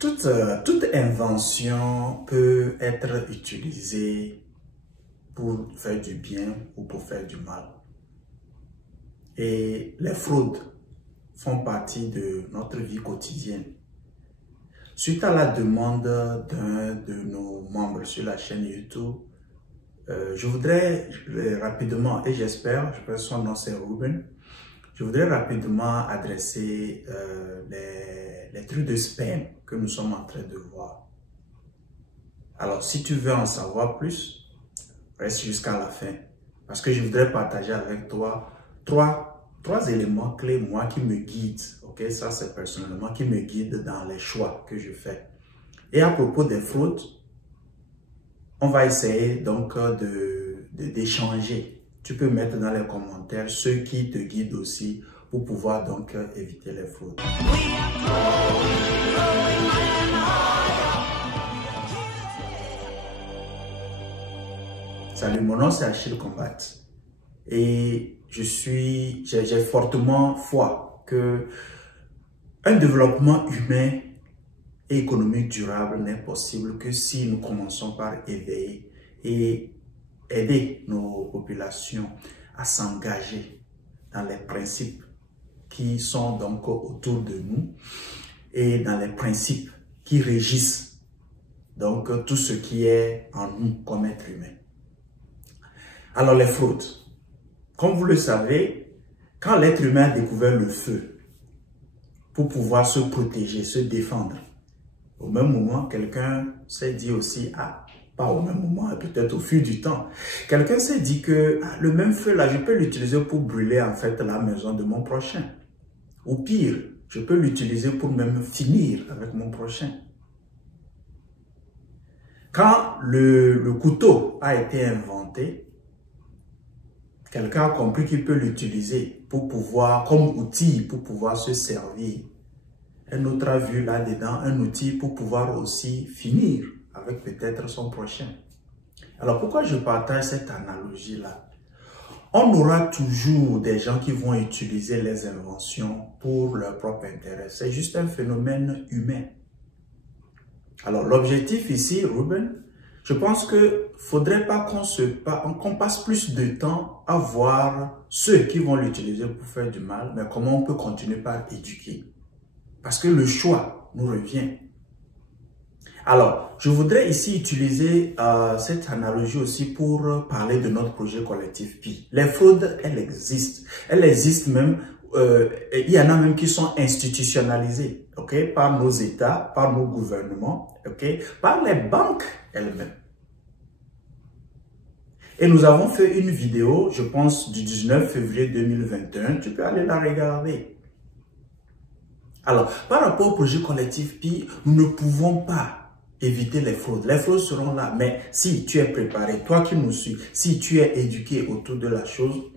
toute invention peut être utilisée pour faire du bien ou pour faire du mal. Et les fraudes font partie de notre vie quotidienne. Suite à la demande d'un de nos membres sur la chaîne YouTube, je voudrais rapidement, et j'espère que son nom c'est Ruben, je voudrais rapidement adresser les trucs de spam que nous sommes en train de voir. Alors, si tu veux en savoir plus, reste jusqu'à la fin. Parce que je voudrais partager avec toi trois éléments clés, moi, qui me guident. Ok, ça c'est personnellement qui me guide dans les choix que je fais. Et à propos des fraudes, on va essayer donc d'échanger. Tu peux mettre dans les commentaires ceux qui te guident aussi pour pouvoir donc éviter les fraudes. Salut, mon nom c'est Achille Combat et j'ai fortement foi que un développement humain et économique durable n'est possible que si nous commençons par éveiller et aider nos populations à s'engager dans les principes qui sont donc autour de nous et dans les principes qui régissent donc tout ce qui est en nous comme être humain. Alors les fraudes, comme vous le savez, quand l'être humain a découvert le feu pour pouvoir se protéger, se défendre, au même moment, quelqu'un s'est dit aussi, pas au même moment, peut-être au fil du temps, quelqu'un s'est dit que le même feu là, je peux l'utiliser pour brûler en fait la maison de mon prochain. Ou pire, je peux l'utiliser pour même finir avec mon prochain. Quand le couteau a été inventé, quelqu'un a compris qu'il peut l'utiliser pour pouvoir, comme outil, pour pouvoir se servir. Un autre a vu là-dedans un outil pour pouvoir aussi finir avec peut-être son prochain. Alors pourquoi je partage cette analogie-là? On aura toujours des gens qui vont utiliser les inventions pour leur propre intérêt. C'est juste un phénomène humain. Alors l'objectif ici, Ruben, je pense que faudrait pas qu'on passe plus de temps à voir ceux qui vont l'utiliser pour faire du mal, mais comment on peut continuer par éduquer. Parce que le choix nous revient. Alors, je voudrais ici utiliser cette analogie aussi pour parler de notre projet collectif PI. Les fraudes, elles existent. Elles existent même, il y en a même qui sont institutionnalisées, ok, par nos États, par nos gouvernements, ok, par les banques elles-mêmes. Et nous avons fait une vidéo, je pense, du 19 février 2021. Tu peux aller la regarder. Alors, par rapport au projet collectif PI, nous ne pouvons pas éviter les fraudes. Les fraudes seront là, mais si tu es préparé, toi qui nous suis, si tu es éduqué autour de la chose,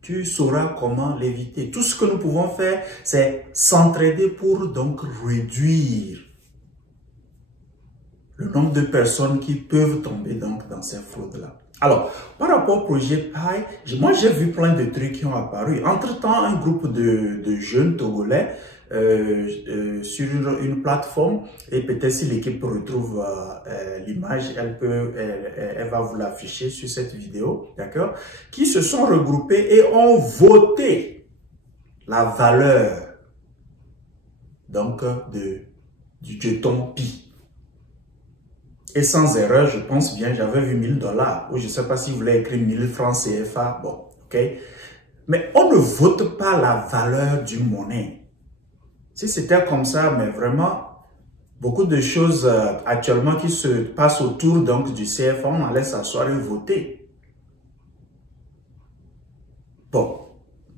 tu sauras comment l'éviter. Tout ce que nous pouvons faire, c'est s'entraider pour donc réduire le nombre de personnes qui peuvent tomber donc dans ces fraudes-là. Alors, par rapport au projet PI, moi j'ai vu plein de trucs qui ont apparu. Entre-temps, un groupe de jeunes Togolais sur une plateforme, et peut-être si l'équipe retrouve l'image, elle va vous l'afficher sur cette vidéo, d'accord, qui se sont regroupés et ont voté la valeur donc du jeton PI. Et sans erreur, je pense bien, j'avais vu 1000 $, ou je ne sais pas si vous voulez écrire 1000 francs CFA, bon, ok. Mais on ne vote pas la valeur du monnaie. Si c'était comme ça, mais vraiment, beaucoup de choses actuellement qui se passent autour donc du CFA, on allait s'asseoir et voter. Bon,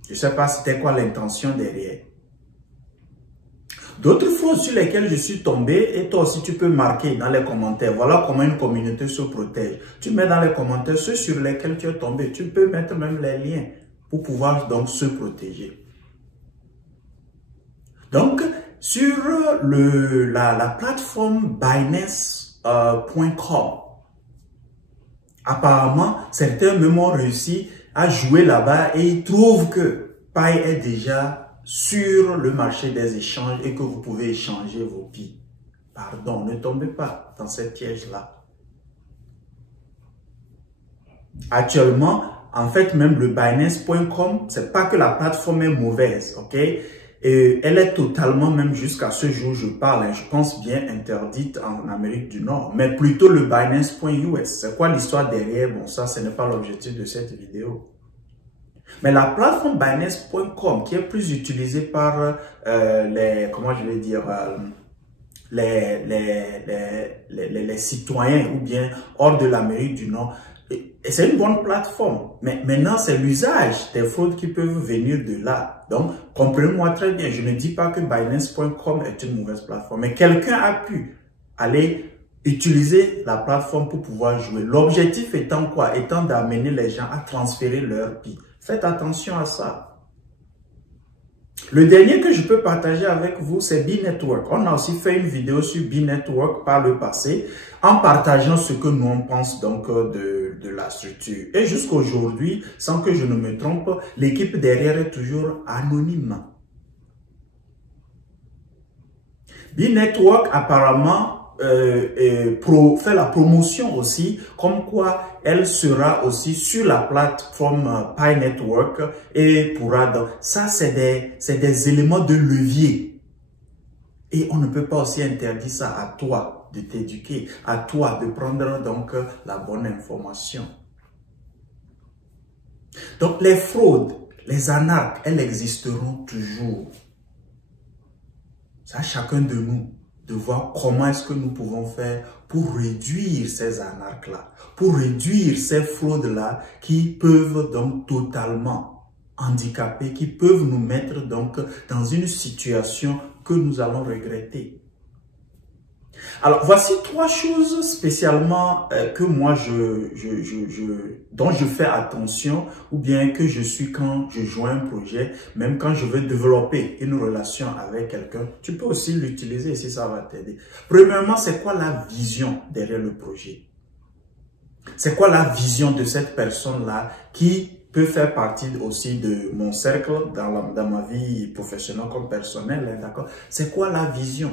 je ne sais pas c'était quoi l'intention derrière. D'autres fraudes sur lesquelles je suis tombé, et toi aussi tu peux marquer dans les commentaires. Voilà comment une communauté se protège. Tu mets dans les commentaires ceux sur lesquels tu es tombé. Tu peux mettre même les liens pour pouvoir donc se protéger. Donc, sur la plateforme Binance.com, apparemment, certains même ont réussi à jouer là-bas et ils trouvent que PI est déjà sur le marché des échanges et que vous pouvez échanger vos PI. Pardon, ne tombez pas dans cette piège-là. Actuellement, en fait, même le Binance.com, c'est pas que la plateforme est mauvaise, ok? Et elle est totalement, même jusqu'à ce jour, je parle, hein, je pense bien interdite en Amérique du Nord, mais plutôt le Binance.us. C'est quoi l'histoire derrière? Bon, ça, ce n'est pas l'objectif de cette vidéo. Mais la plateforme Binance.com, qui est plus utilisée par comment je vais dire, les citoyens ou bien hors de l'Amérique du Nord, et c'est une bonne plateforme. Mais maintenant, c'est l'usage des fraudes qui peuvent venir de là. Donc, comprenez-moi très bien, je ne dis pas que Binance.com est une mauvaise plateforme, mais quelqu'un a pu aller utiliser la plateforme pour pouvoir jouer. L'objectif étant quoi? Étant d'amener les gens à transférer leur PI. Faites attention à ça. Le dernier que je peux partager avec vous, c'est B-Network. On a aussi fait une vidéo sur B-Network par le passé, en partageant ce que nous on pense donc de la structure. Et jusqu'à aujourd'hui, sans que je ne me trompe, l'équipe derrière est toujours anonyme. B-Network apparemment fait la promotion aussi, comme quoi elle sera aussi sur la plateforme Pi Network et pourra donc, ça c'est des éléments de levier. Et on ne peut pas aussi interdire ça à toi de t'éduquer, à toi de prendre donc la bonne information. Donc les fraudes, les arnaques, elles existeront toujours. C'est à chacun de nous de voir comment est-ce que nous pouvons faire pour réduire ces arnaques-là, pour réduire ces fraudes-là qui peuvent donc totalement handicaper, qui peuvent nous mettre donc dans une situation que nous allons regretter. Alors, voici 3 choses spécialement que moi, dont je fais attention ou bien que je suis quand je joins un projet, même quand je veux développer une relation avec quelqu'un, tu peux aussi l'utiliser si ça va t'aider. Premièrement, c'est quoi la vision derrière le projet? C'est quoi la vision de cette personne-là qui peut faire partie aussi de mon cercle dans ma vie professionnelle comme personnelle, d'accord? C'est quoi la vision?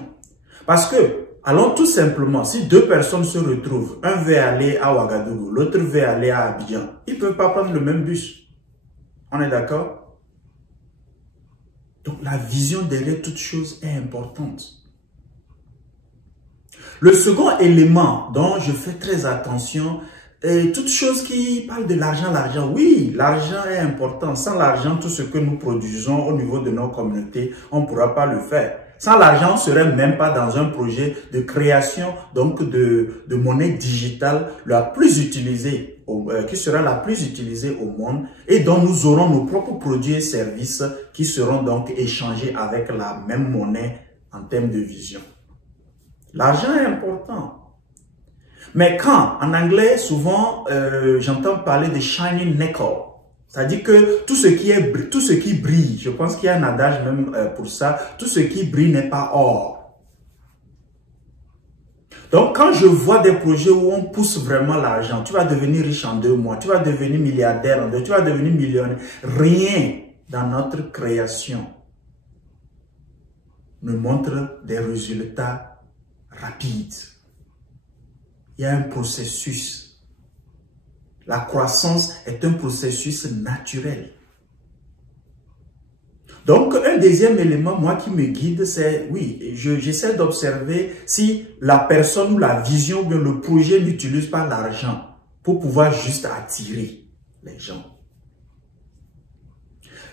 Parce que, allons tout simplement, si 2 personnes se retrouvent, un veut aller à Ouagadougou, l'autre veut aller à Abidjan, ils ne peuvent pas prendre le même bus. On est d'accord? Donc, la vision derrière toute chose est importante. Le second élément dont je fais très attention, toute chose qui parle de l'argent, oui, l'argent est important. Sans l'argent, tout ce que nous produisons au niveau de nos communautés, on ne pourra pas le faire. Sans l'argent, on ne serait même pas dans un projet de création donc de monnaie digitale la plus utilisée, qui sera la plus utilisée au monde et dont nous aurons nos propres produits et services qui seront donc échangés avec la même monnaie en termes de vision. L'argent est important. Mais quand, en anglais, souvent, j'entends parler de shiny nickel. C'est-à-dire que tout ce qui brille, je pense qu'il y a un adage même pour ça, tout ce qui brille n'est pas or. Donc, quand je vois des projets où on pousse vraiment l'argent, tu vas devenir riche en 2 mois, tu vas devenir milliardaire en 2, tu vas devenir millionnaire. Rien dans notre création ne montre des résultats rapides. Il y a un processus. La croissance est un processus naturel. Donc, un deuxième élément, moi, qui me guide, c'est, oui, j'essaie d'observer si la personne ou la vision ou le projet n'utilise pas l'argent pour pouvoir juste attirer les gens.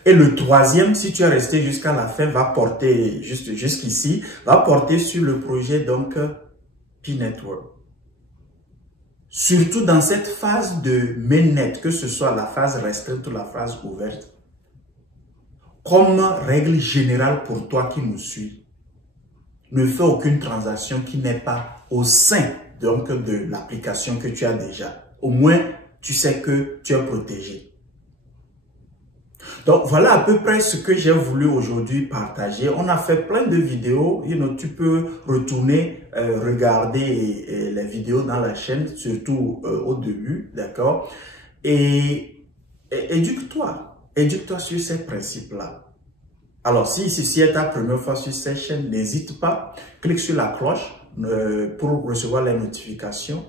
Et le troisième, si tu es resté jusqu'à la fin, va porter, jusqu'ici, va porter sur le projet, donc, Pi Network. Surtout dans cette phase de mainnet, que ce soit la phase restreinte ou la phase ouverte, comme règle générale pour toi qui nous suis, ne fais aucune transaction qui n'est pas au sein donc de l'application que tu as déjà. Au moins, tu sais que tu es protégé. Donc, voilà à peu près ce que j'ai voulu aujourd'hui partager. On a fait plein de vidéos. Tu peux retourner, regarder les vidéos dans la chaîne, surtout au début, d'accord? Et éduque-toi. Éduque-toi sur ces principes-là. Alors, si ceci est ta première fois sur cette chaîne, n'hésite pas, clique sur la cloche, pour recevoir les notifications.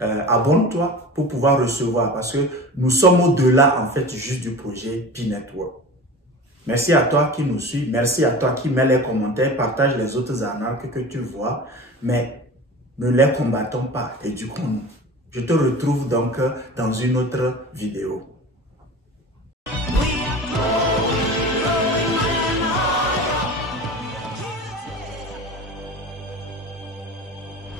Abonne-toi pour pouvoir recevoir, parce que nous sommes au-delà en fait juste du projet P-Network. Merci à toi qui nous suit, merci à toi qui met les commentaires, partage les autres arnaques que tu vois, mais ne les combattons pas, éduquons-nous. Je te retrouve donc dans une autre vidéo.